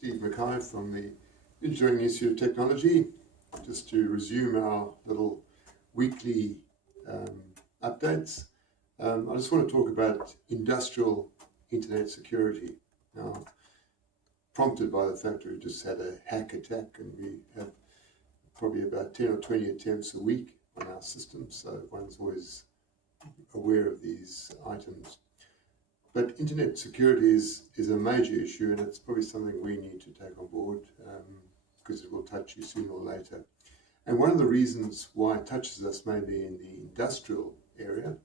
Steve Mackay from the Engineering Institute of Technology. Just to resume our little weekly updates, I just want to talk about industrial internet security. Now, prompted by the fact that we just had a hack attack and we have probably about 10 or 20 attempts a week on our system, so one's always aware of these items. But internet security is a major issue, and it's probably something we need to take on board because it will touch you sooner or later. And one of the reasons why it touches us mainly in the industrial area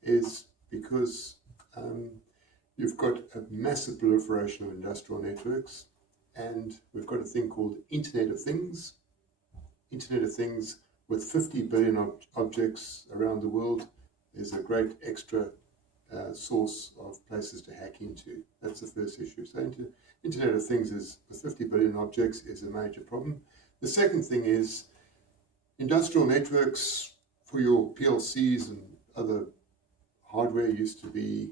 is because you've got a massive proliferation of industrial networks, and we've got a thing called Internet of Things. Internet of Things with 50 billion objects around the world is a great extra source of places to hack into. That's the first issue. So Internet of Things is with 50 billion objects is a major problem. The second thing is industrial networks for your PLCs and other hardware used to be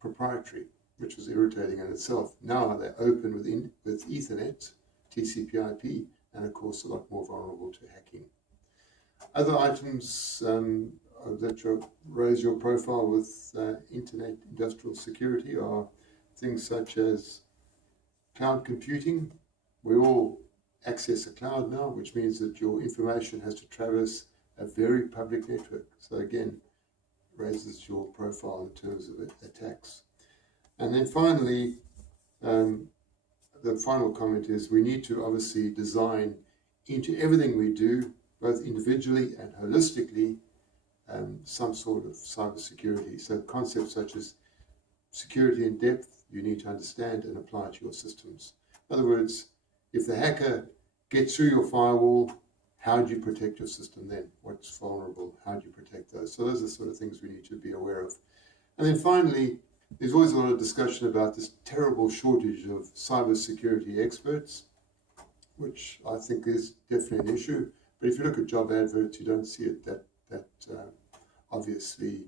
proprietary, which was irritating in itself. Now they're open with Ethernet, TCP/IP, and of course a lot more vulnerable to hacking. Other items that raise your profile with internet industrial security are things such as cloud computing. We all access a cloud now, which means that your information has to traverse a very public network. So again, raises your profile in terms of attacks. And then finally, the final comment is we need to obviously design into everything we do, both individually and holistically, some sort of cybersecurity. So concepts such as security in depth, you need to understand and apply to your systems. In other words, if the hacker gets through your firewall, how do you protect your system then? What's vulnerable? How do you protect those? So those are the sort of things we need to be aware of. And then finally, there's always a lot of discussion about this terrible shortage of cybersecurity experts, which I think is definitely an issue. But if you look at job adverts, you don't see it that obviously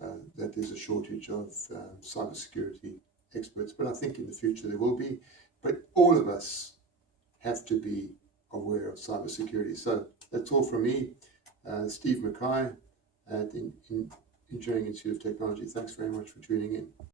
that there's a shortage of cybersecurity experts. But I think in the future there will be. But all of us have to be aware of cybersecurity. So that's all from me, Steve Mackay at the Engineering Institute of Technology. Thanks very much for tuning in.